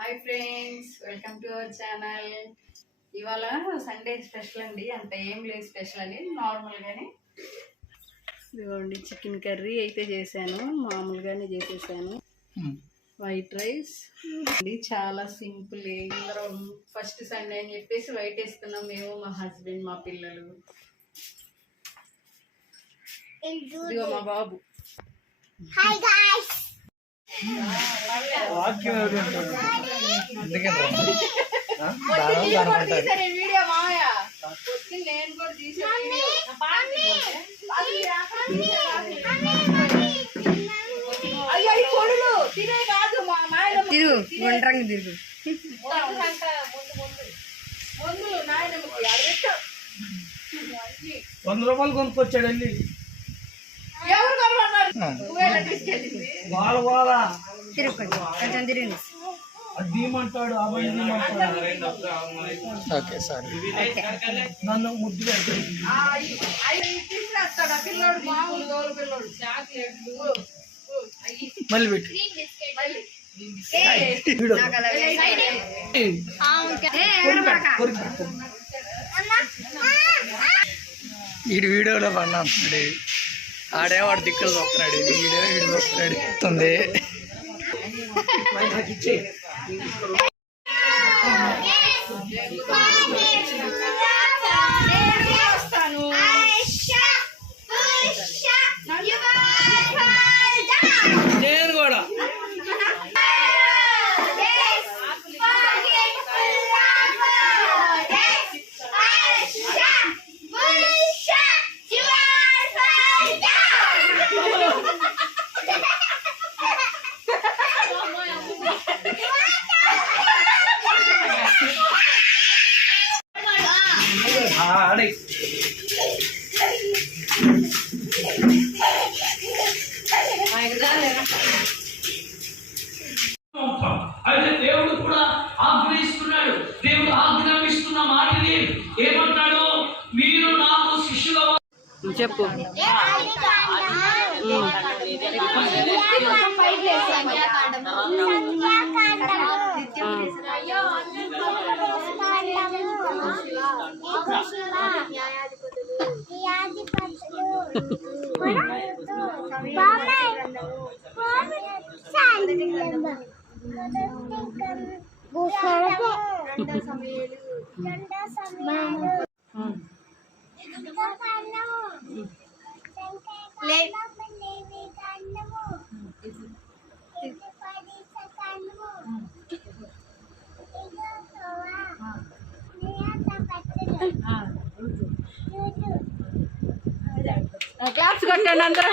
Hi friends, welcome to our channel. ఇవాళ Sunday special అండి. అంత ఏం లేదు స్పెషల్ అని, నార్మల్గానే ఇదిగోండి చికెన్ కర్రీ అయితే చేశాను, మామూలుగానే చేసేసాను. వైట్ రైస్ అండి, చాలా సింపుల్. అందరం ఫస్ట్ సండే అని చెప్పేసి వైట్ వేస్తున్నాం మేము, మా హస్బెండ్, మా పిల్లలు. ఇదిగో మా బాబు. Hi guys. వీడియో మాయా నేను కూడా తీసాను. అయ్యో కొడులు తినే కాదు, మా నాయన తిరుగు గుండ్రంగా తిరుగు ముందు నాయనమ్మకి 100 రూపాయలు కొనుక్కొచ్చాడు వెళ్ళి. ఎవరు కొనమన్నారు? తీసుకెళ్ళింది కొంచెం తిరిగి అద్దీమంటాడు, ఓకే సార్ నన్ను ముద్దు పెడతాడు. తీసుకొస్తాడు ఆ పిల్లోడు, మామూలు గోలు పిల్లోడు. మళ్ళీ పెట్టు వీడు వీడియోలో పడినాడు, ఆడే వాడు దిక్కులు చూస్తున్నాడు, వీడియో వీడు చూస్తున్నాడు ఇస్తుంది. నేను కూడా అయితే దేవుడు కూడా ఆజ్ఞయిస్తున్నాడు. దేవుడు ఆజ్ఞాపిస్తున్న మాటని ఏమంటాడు? మీరు నాకు శిష్యులు చెప్పు. క్లాప్స్ కొట్టండి అందరూ.